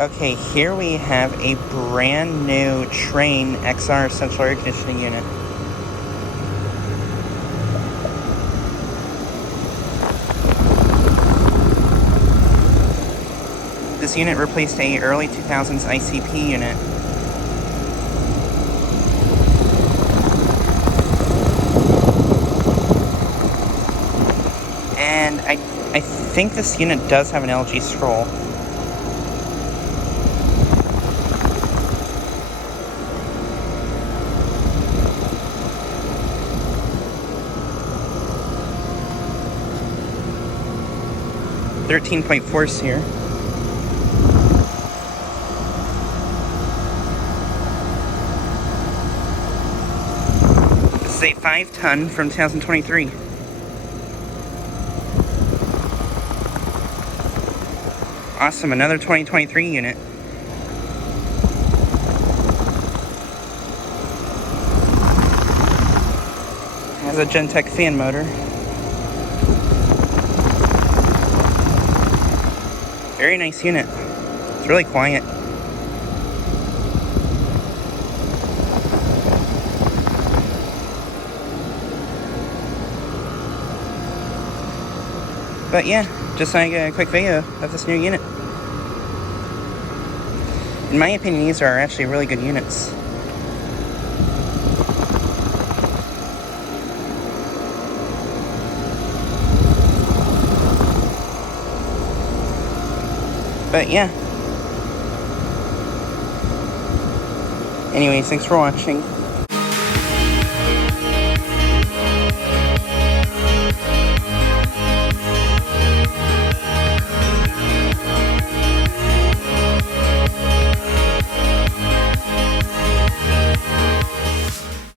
Okay, here we have a brand new Trane XR central air conditioning unit. This unit replaced a early 2000s ICP unit. And I think this unit does have an LG scroll. .4 force here. This is a 5-ton from 2023. Awesome, another 2023 unit. Has a Gentech fan motor. Very nice unit. It's really quiet. But yeah, just like a quick video of this new unit. In my opinion, these are actually really good units. But yeah. Anyways, thanks for watching.